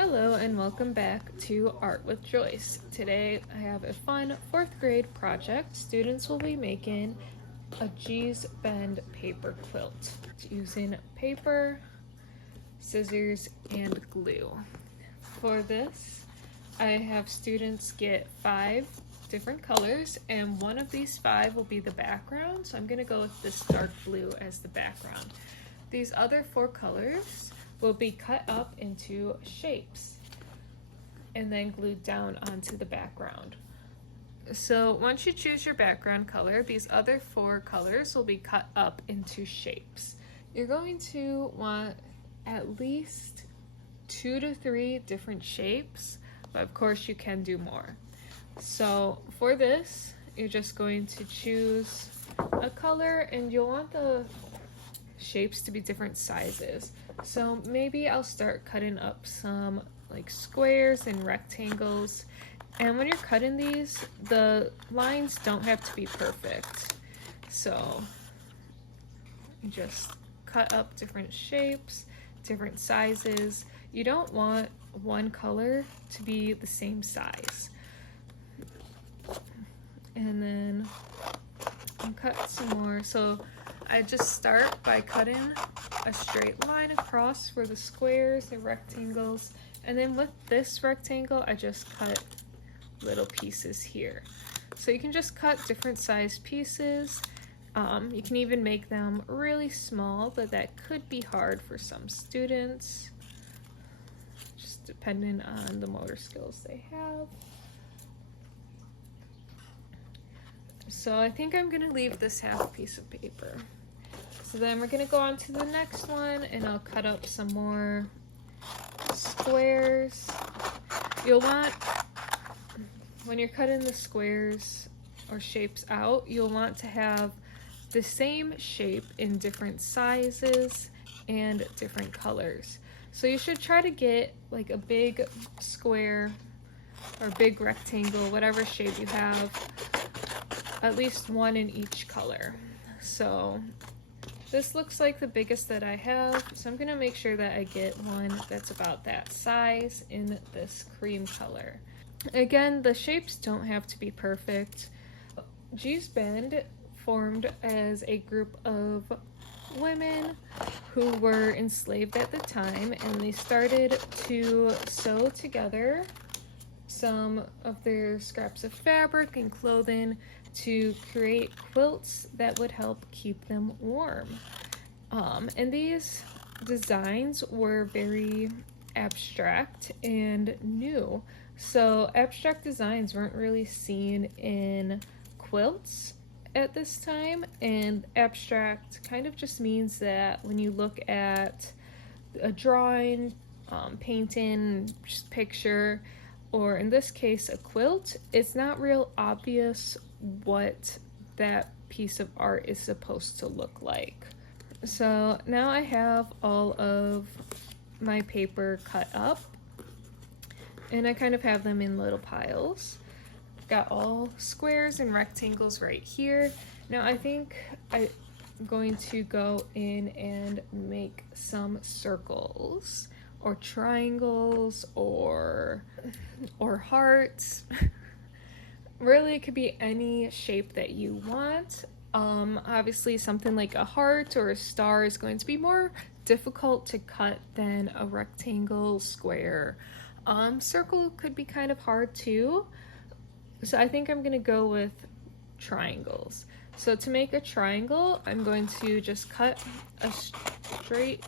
Hello and welcome back to Art with Joyce. Today I have a fun 4th grade project. Students will be making a G's Bend paper quilt using paper, scissors, and glue. For this, I have students get 5 different colors, and one of these 5 will be the background, so I'm going to go with this dark blue as the background. These other 4 colors will be cut up into shapes and then glued down onto the background. So once you choose your background color, these other 4 colors will be cut up into shapes. You're going to want at least 2 to 3 different shapes, but of course you can do more. So for this, you're just going to choose a color, and you'll want the shapes to be different sizes. So maybe I'll start cutting up some like squares and rectangles, and when you're cutting these, the lines don't have to be perfect. So you just cut up different shapes, different sizes. You don't want one color to be the same size. And then I'll cut some more. So I just start by cutting a straight line across for the squares and rectangles, and then with this rectangle I just cut little pieces here. So you can just cut different size pieces. You can even make them really small, but that could be hard for some students, just depending on the motor skills they have. So I think I'm gonna leave this half piece of paper. So then we're gonna go on to the next one, and I'll cut up some more squares. You'll want, when you're cutting the squares or shapes out, you'll want to have the same shape in different sizes and different colors. So you should try to get like a big square or big rectangle, whatever shape you have, at least one in each color. So this looks like the biggest that I have, so I'm gonna make sure that I get one that's about that size in this cream color. Again, the shapes don't have to be perfect. G's Bend formed as a group of women who were enslaved at the time, and they started to sew together some of their scraps of fabric and clothing to create quilts that would help keep them warm. And these designs were very abstract and new. So abstract designs weren't really seen in quilts at this time, and abstract kind of just means that when you look at a drawing, painting, just picture, or in this case a quilt, it's not real obvious what that piece of art is supposed to look like. So now I have all of my paper cut up, and I kind of have them in little piles. I've got all squares and rectangles right here. Now I think I'm going to go in and make some circles or triangles or hearts. Really, it could be any shape that you want. Obviously something like a heart or a star is going to be more difficult to cut than a rectangle, square. Circle could be kind of hard too. So I think I'm gonna go with triangles. So to make a triangle, I'm going to just cut a straight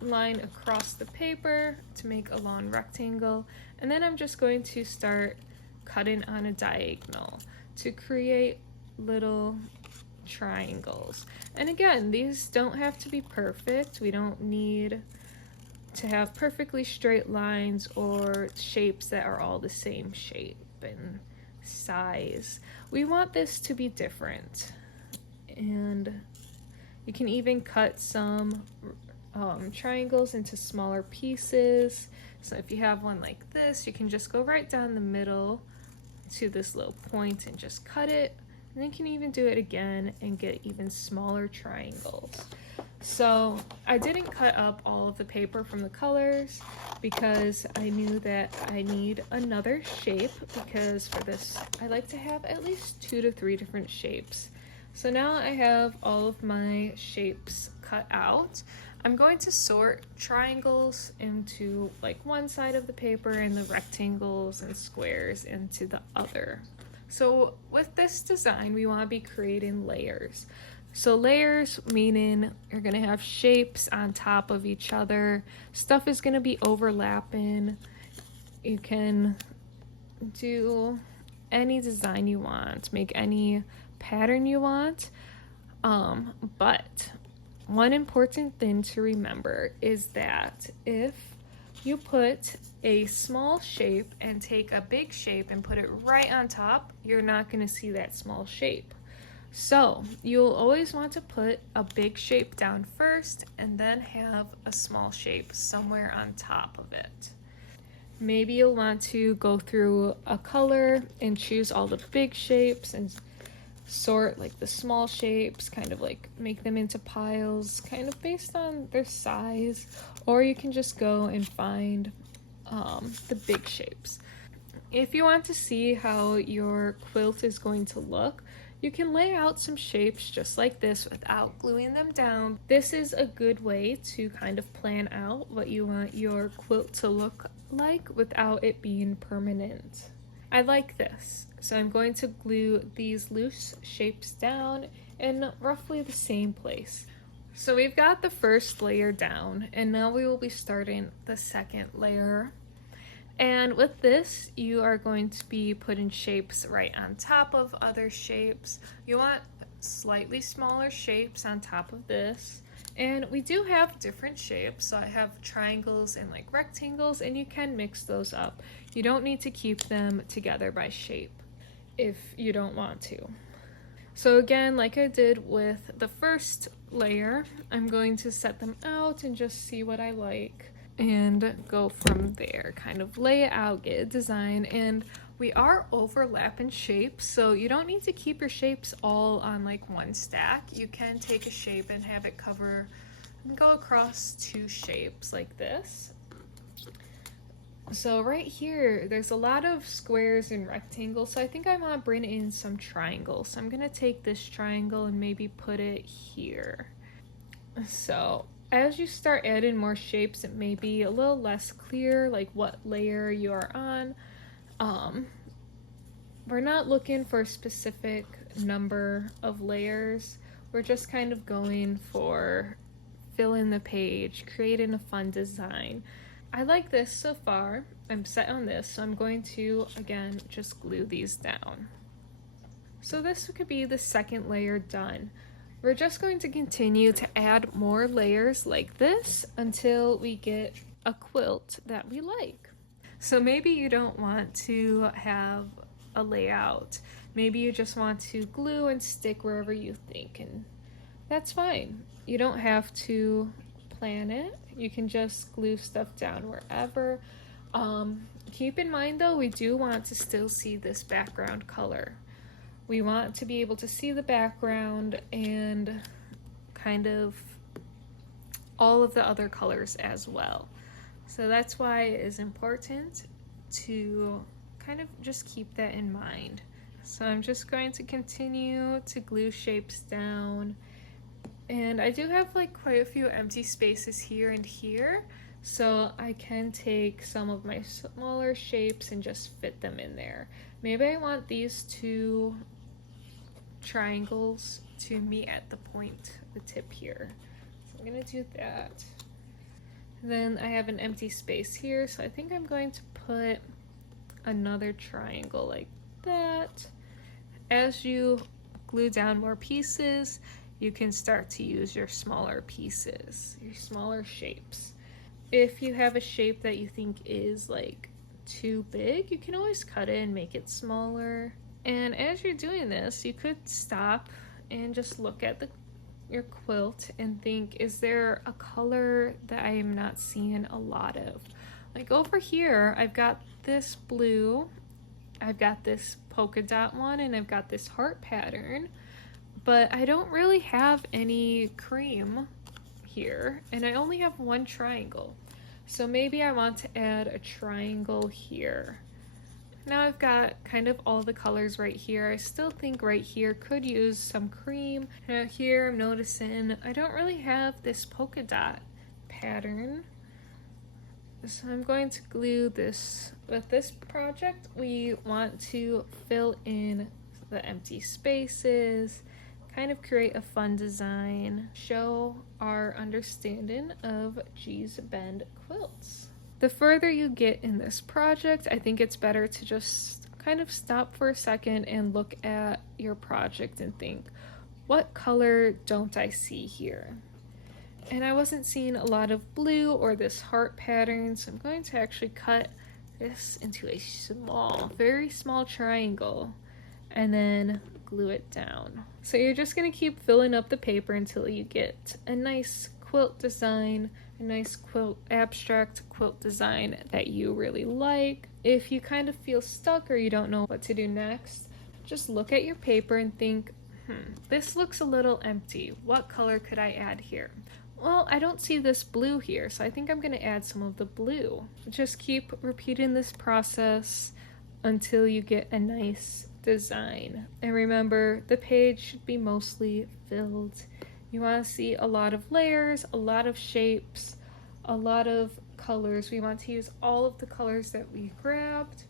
line across the paper to make a long rectangle, and then I'm just going to start cutting on a diagonal to create little triangles. And again, these don't have to be perfect. We don't need to have perfectly straight lines or shapes that are all the same shape and size. We want this to be different, and you can even cut some triangles into smaller pieces. So if you have one like this, you can just go right down the middle to this little point and just cut it, and then you can even do it again and get even smaller triangles. So I didn't cut up all of the paper from the colors because I knew that I need another shape, because for this I like to have at least 2 to 3 different shapes. So now I have all of my shapes cut out. I'm going to sort triangles into like one side of the paper and the rectangles and squares into the other. So with this design, we want to be creating layers. So layers meaning you're going to have shapes on top of each other. Stuff is going to be overlapping. You can do any design you want, make any pattern you want. But one important thing to remember is that if you put a small shape and take a big shape and put it right on top, you're not going to see that small shape. So you'll always want to put a big shape down first and then have a small shape somewhere on top of it. Maybe you'll want to go through a color and choose all the big shapes and sort like the small shapes, kind of like make them into piles, kind of based on their size, or you can just go and find the big shapes. If you want to see how your quilt is going to look, you can lay out some shapes just like this without gluing them down. This is a good way to kind of plan out what you want your quilt to look like without it being permanent. I like this, so I'm going to glue these loose shapes down in roughly the same place. So we've got the first layer down, and now we will be starting the second layer. And with this, you are going to be putting shapes right on top of other shapes. You want slightly smaller shapes on top of this. And we do have different shapes. So I have triangles and like rectangles, and you can mix those up. You don't need to keep them together by shape if you don't want to. So again, like I did with the first layer, I'm going to set them out and just see what I like and go from there, kind of lay it out, get a design. And we are overlapping shapes, so you don't need to keep your shapes all on like one stack. You can take a shape and have it cover and go across 2 shapes like this. So right here, there's a lot of squares and rectangles, so I think I want to bring in some triangles. So I'm going to take this triangle and maybe put it here. So as you start adding more shapes, it may be a little less clear like what layer you are on. We're not looking for a specific number of layers. We're just kind of going for filling the page, creating a fun design. I like this so far. I'm set on this, so I'm going to, again, just glue these down. So this could be the second layer done. We're just going to continue to add more layers like this until we get a quilt that we like. So maybe you don't want to have a layout. Maybe you just want to glue and stick wherever you think, and that's fine. You don't have to plan it. You can just glue stuff down wherever. Keep in mind though, we do want to still see this background color. We want to be able to see the background and kind of all of the other colors as well. So that's why it is important to kind of just keep that in mind. So I'm just going to continue to glue shapes down. And I do have like quite a few empty spaces here and here, so I can take some of my smaller shapes and just fit them in there. Maybe I want these 2 triangles to meet at the point, the tip here. So I'm gonna do that. Then I have an empty space here, so I think I'm going to put another triangle like that. As you glue down more pieces, you can start to use your smaller pieces, your smaller shapes. If you have a shape that you think is like too big, you can always cut it and make it smaller. And as you're doing this, you could stop and just look at your quilt and think, is there a color that I am not seeing a lot of? Like over here, I've got this blue, I've got this polka dot one, and I've got this heart pattern, but I don't really have any cream here, and I only have one triangle. So maybe I want to add a triangle here. Now I've got kind of all the colors right here. I still think right here could use some cream. Now here I'm noticing I don't really have this polka dot pattern. So I'm going to glue this. With this project, we want to fill in the empty spaces, kind of create a fun design, show our understanding of G's Bend quilts. The further you get in this project, I think it's better to just kind of stop for a second and look at your project and think, what color don't I see here? And I wasn't seeing a lot of blue or this heart pattern, so I'm going to actually cut this into a small, very small triangle and then glue it down. So you're just going to keep filling up the paper until you get a nice quilt design, a nice quilt abstract quilt design that you really like. If you kind of feel stuck or you don't know what to do next, just look at your paper and think, this looks a little empty. What color could I add here? Well, I don't see this blue here, so I think I'm going to add some of the blue. Just keep repeating this process until you get a nice design. And remember, the page should be mostly filled. You want to see a lot of layers, a lot of shapes, a lot of colors. We want to use all of the colors that we grabbed,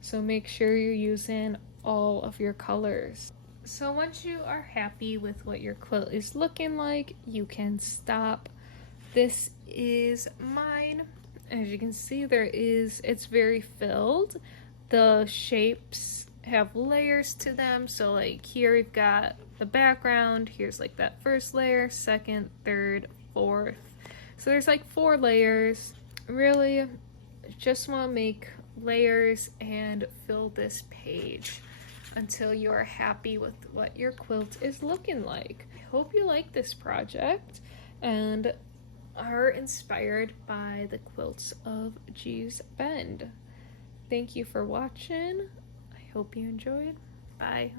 so make sure you're using all of your colors. So once you are happy with what your quilt is looking like, you can stop. This is mine. As you can see, it's very filled. The shapes have layers to them. So like here we've got the background. Here's like that first layer, second, third, fourth. So there's like 4 layers. Really just want to make layers and fill this page until you are happy with what your quilt is looking like. I hope you like this project and are inspired by the quilts of G's Bend. Thank you for watching. I hope you enjoyed. Bye.